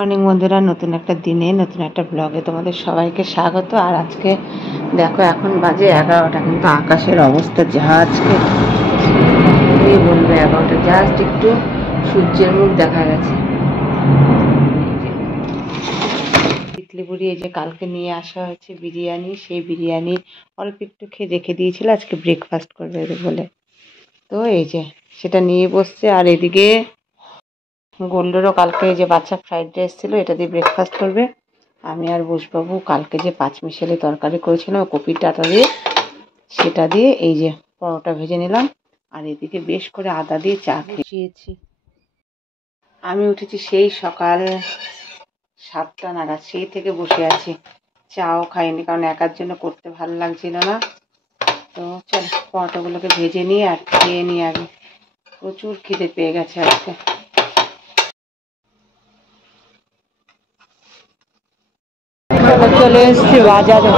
Morning বন্ধুরা, নতুন একটা দিনে নতুন একটা ব্লগে তোমাদের সবাইকে স্বাগত। আর আজকে দেখো এখন বাজে 11টা, কিন্তু আকাশের অবস্থা যা আজকে বলবে 11টা, জাস্ট একটু সূর্যের মুখ দেখা গেছে। তিতলিপুরি এই যে কালকে নিয়ে আসা হয়েছে বিরিয়ানি, সেই বিরিয়ানি অল্প একটু খেয়ে রেখে দিয়েছিল, আজকে ব্রেকফাস্ট করবে বলে, তো এই যে সেটা নিয়ে বসছে। আর এদিকে গোল্ডেরও কালকে যে বাচ্চা ফ্রাইড রাইস ছিল, এটা দিয়ে ব্রেকফাস্ট করবে। আমি আর বুসবাবু কালকে যে পাঁচমিশালি তরকারি করেছিলাম কপির ডাঁটা দিয়ে, সেটা দিয়ে এই যে পরোটা ভেজে নিলাম। আর এদিকে বেশ করে আদা দিয়ে চা খেয়েছি। আমি উঠেছি সেই সকাল 7টা নাগাদ, সেই থেকে বসে আছি, চাও খাইনি, কারণ একার জন্য করতে ভালো লাগছিল না। তো চল পরোটাগুলোকে ভেজে নিয়ে আর খেয়ে নিই আগে, প্রচুর খিদে পেয়ে গেছে আজকে। চলে এসছি বাজারে।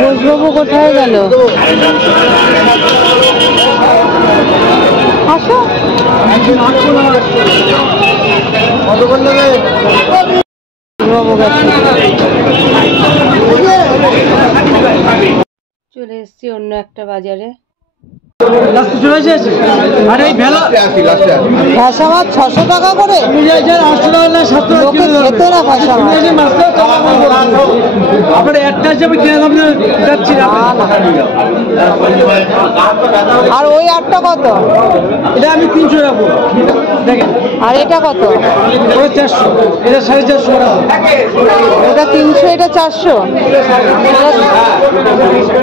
বুসবাবু কোথায় গেল? আসো। চলে এসছি অন্য একটা বাজারে। ভাষা মাছ 600 টাকা করে, খেতে না ভাষা মাছ। আর ওই আটটা কত? এটা আমি 300 রাখবো, দেখেন। আর এটা কত? 400, এটা 450 টাকা। এটা 300, এটা 400।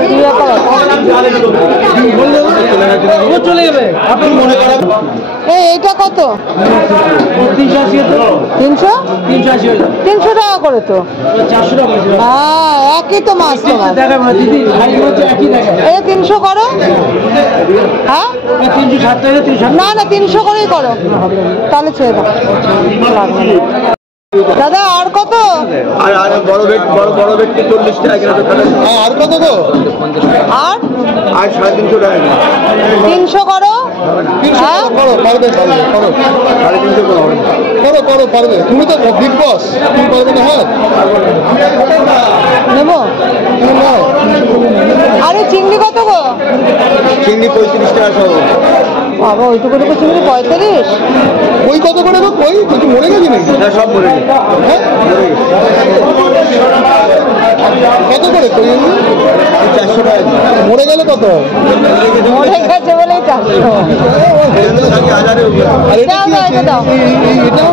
কি ব্যাপার? চলে যাবে, আপনি মনে করেন। এইটা কত? 380 টাকা করে তো। 400 টাকা। হ্যাঁ, একই তো মাছ তোমার। দিদি একই দেখা। এটা 300 করো। হ্যাঁ 360 টাকা। না 300 করেই করো, তাহলে ছেড়ে দাও। দাদা আর কত? আর বড় বেড, বড় বেড 40 টাকা। আর কত গো? আর 350 টাকা। 300 করো। হ্যাঁ করো, পারবে করো। 350 করো পারবে। তুমি তো বিগ বস, তুমি পারবে না? হ্যাঁ নেবো। আরে চিংড়ি কত গো? চিংড়ি 35 টাকা সব। বাবা, ওইটুকু চিংড়ি 35? ওই কত করে গো? কই তুই মরে গেছি নাকি? না সব মরে গেছে। হ্যাঁ কত করে কই? 400 টাকা। মরে গেলে কত? মরে গেছে বলে 400। আর এটা কি আছে? এটা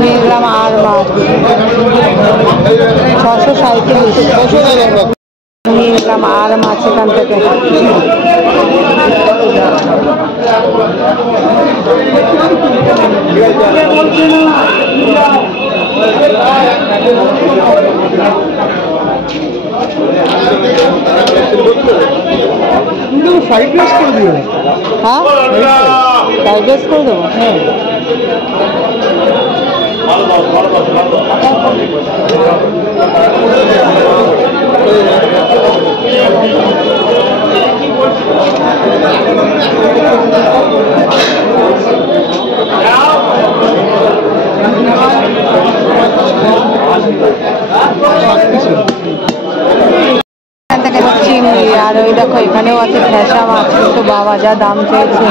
নিয়ে গেলাম আর মাছ 637। নিয়ে গেলাম আর মাছ এখান থেকে। ফ্রাইড রাইস করে দিও। হ্যাঁ ফ্রাইড রাইস করে দেবো। চিংড়ি, আর ওই দেখো এখানেও আছে ফ্যাসা মাছ, কিন্তু বাবা যা দাম চেয়েছে।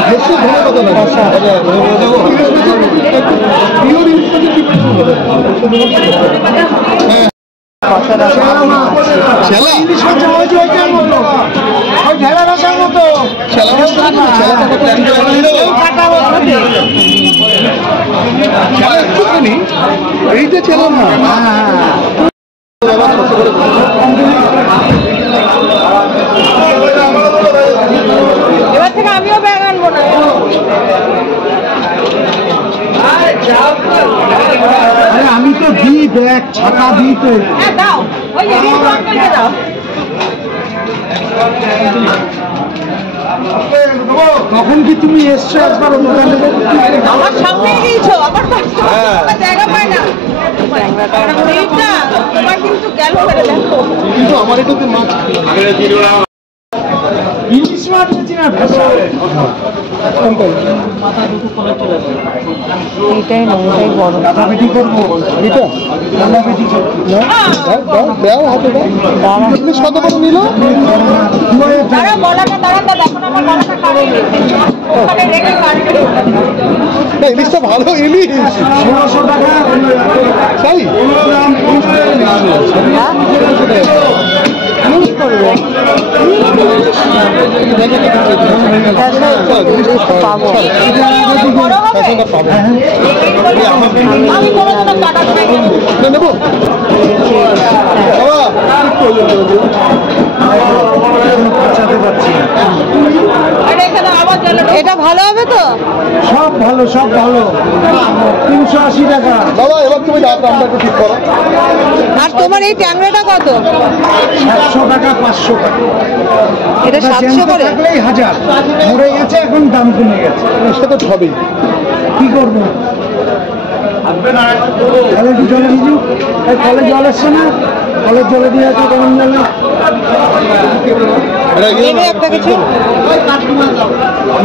এইটা ছেলে না। এবার থেকে আমিও ব্যাগ আনবো না। আরে আমি তো দিই, দেখ ছাতা দিই তো। দাও, ওই যে রিঙ্কু আঙ্কেলকে দাও। তখন কি তুমি এসছো একবার দোকানে? আমার সামনে দিয়েছো, আমার জায়গা পায় না। তোমার কিন্তু গেল করে দেখো। কিন্তু আমার এটাতে মাছ ইলিশ মাছ হয়েছি না এইটাই না, ওটাই বড়। দাদা বেটি করবো এটা দাদা বেটি করবো দাও হাতে দাও। ইলিশ কত করে নিল? তারা বলাটা দাঁড়াতে দেখো না, আমার গলাটা কাটেনি। ওখানে রেখে কাটবে। না, ইলিশটা ভালো ইলিশ। 1600 টাকা। তাই ইউজ করবো পাবো। বড় হবে? আমি কোনোদিনও কাটাতে পারি না। নেবো পৌঁছাতে পারছি না। এটা ভালো হবে তো? সব ভালো, সব ভালো। 380 টাকা। বাবা এবার তুমি দামটা একটু ঠিক করো। আর তোমার এই ট্যাংরাটা কত? 700 টাকা, 500 টাকা। এটা 700 করে? থাকলেই 1000। মরে গেছে, এখন দাম কমে গেছে। সে তো হবেই। কি করবো? তাহলে একটু জলে দিদি, কলে জল এসছে না? কলের জলে দিয়ে আছে গরম জলে। নেবে একটা কিছু?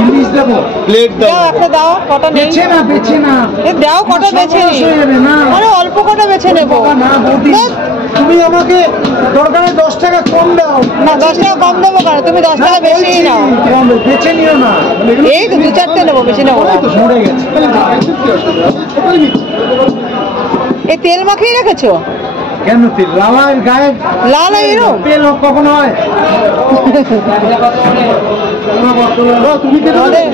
ইলিশ দেবো? প্লেট দাও। দাও একটা দাও, কটা নেই? বেছে না, বেছে না। এ দাও, কটা বেছে নি। হয়ে যাবে না। আরে অল্প কটা বেছে নেবো। না বৌদি, তুমি আমাকে দরকারে 10 টাকা কম দাও। না 10 টাকা কম দেবো কেন? তুমি 10 টাকা বেশি নাও। বেছে নিও না। এই তো 2-4টে নেবো, বেশি নেবো না। মরে গেছে। এই তেল মাখিয়ে রেখেছো? কেন তেল? লালার গায়ে লাল এরকম তেল কখন হয়? আমাদের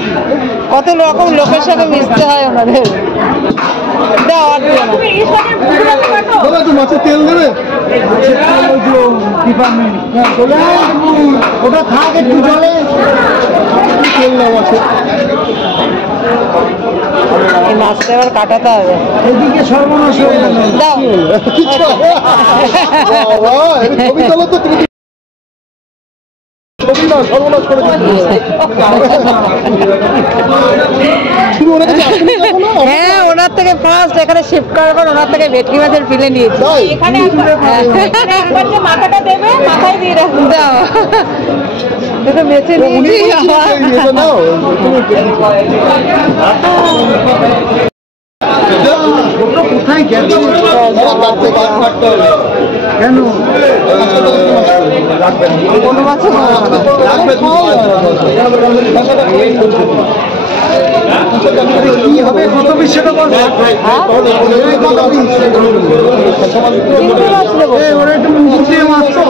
কত রকম লোকের সাথে মিশতে হয় ওনাদের। দাও আর দিও না। দাদা একটু মাছের তেল দেবে? ওটা থাক একটু জলে। তেল নাও আছে। এই মাছটা এবার কাটাতে হবে। এদিকে সর্বনাশ হয়ে গেল। দাও। বাবা, এর ছবি তোলো তো তুমি। ছবি না, সর্বনাশ করে দিচ্ছি। তুমি ওনার কাছে আসেনি এখনো? হ্যাঁ, ওনার থেকে ফার্স্ট এখানে শিফট করার পর ওনার থেকে ভেটকি মাছের ফিলে নিয়েছি। তাই? এখানে একবার যে মাথাটা দেবে, মাথায় দিয়ে রাখুন। দাও, এটা বেছে উনি নিয়েছি। বলছিলেন যে এটা নাও, তুমি ওটা কোথায় গেছে? কাটতে হবে। কেন? কোনো মাছও খাওয়া হবে না। কি হবে? কত পিস সেটা বল। তিনটে মাছ নেবো। ওরা একটু মুখ দিয়ে মাছ তো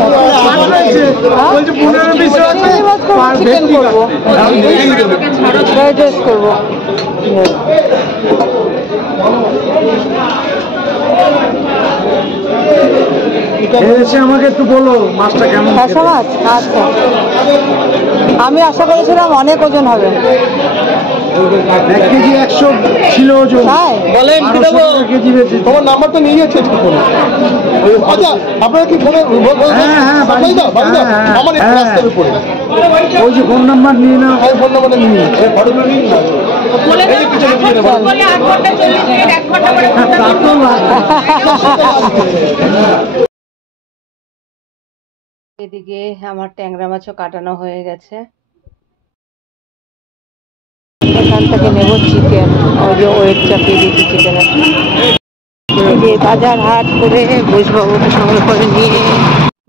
মাছ রয়েছে। বলছে 15 পিস আছে। চিকেন করবো, ফ্রাইড রাইস করবো। এসে আমাকে একটু বলো মাছটা কেমন খেতে। কাঁচা মাছ? আচ্ছা, আমি আশা করেছিলাম অনেক ওজন হবে। 1 কেজি 100 ছিল ওজন। তাই? বলেন কি দেবো? 1200 কেজি বেচেছি। তোমার নাম্বারটা নিয়ে গেছে একটু ফোনে। আচ্ছা, আপনারা কি ফোনে হ্যাঁ, বাড়ি দাও, বাড়ি দাও। আমার একটু রাস্তার উপরে। ওই যে ফোন নাম্বার নিয়ে নাও। আমি ফোন নাম্বারটা নিয়ে নিচ্ছি। ফটোটা নিন না। এই যে পিছনে দিয়ে নেবো। তা তো এদিকে আমার ট্যাংরা মাছও কাটানো হয়ে গেছে। এখান থেকে নেব চিকেন, ওই যে ওয়েট চাপিয়ে দিয়েছি চিকেনের। বাজার হাট করে বসবাবুকে সঙ্গে করে নিয়ে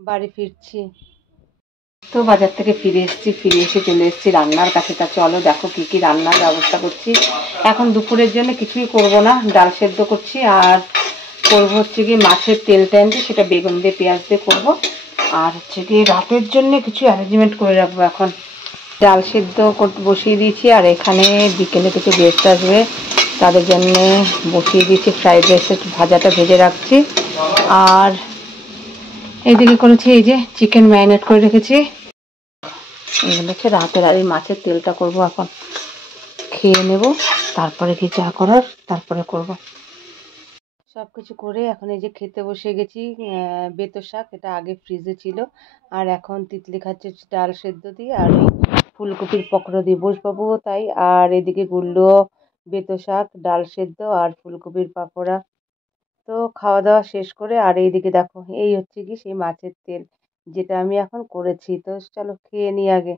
বাড়ি ফিরছি। তো বাজার থেকে ফিরে এসে চলে এসেছি রান্নার কাছে। তা চলো দেখো কি কি রান্নার ব্যবস্থা করছি। এখন দুপুরের জন্য কিছুই করব না, ডাল সেদ্ধ করছি আর করবো হচ্ছে কি মাছের তেল টানতে, সেটা বেগুন দিয়ে পেঁয়াজ দিয়ে করবো। আর হচ্ছে কি রাতের জন্য কিছু অ্যারেঞ্জমেন্ট করে রাখবো। এখন ডাল সেদ্ধ বসিয়ে দিয়েছি আর এখানে বিকেলে কিছু গেস্ট আসবে, তাদের জন্য বসিয়ে দিয়েছি ফ্রাইড রাইসের ভাজাটা ভেজে রাখছি। আর এইদিকে করেছি এই যে চিকেন ম্যারিনেট করে রেখেছি। এগুলো হচ্ছে রাতের। আর এই মাছের তেলটা করবো এখন, খেয়ে নেব, তারপরে কি যা করার তারপরে করব। সব কিছু করে এখন এই যে খেতে বসে গেছি। বেতো শাক, এটা আগে ফ্রিজে ছিল, আর এখন তিতলি খাচ্ছে হচ্ছে ডাল সেদ্ধ দিয়ে আর ওই ফুলকপির পকোড়া দিয়ে। বসবাবুও তাই, আর এদিকে গুল্লুও বেতো শাক, ডাল সেদ্ধ আর ফুলকপির পাকোড়া। তো খাওয়া দাওয়া শেষ করে আর এইদিকে দেখো এই হচ্ছে কি সেই মাছের তেল, যেটা আমি এখন করেছি। তো চলো খেয়ে নিই আগে।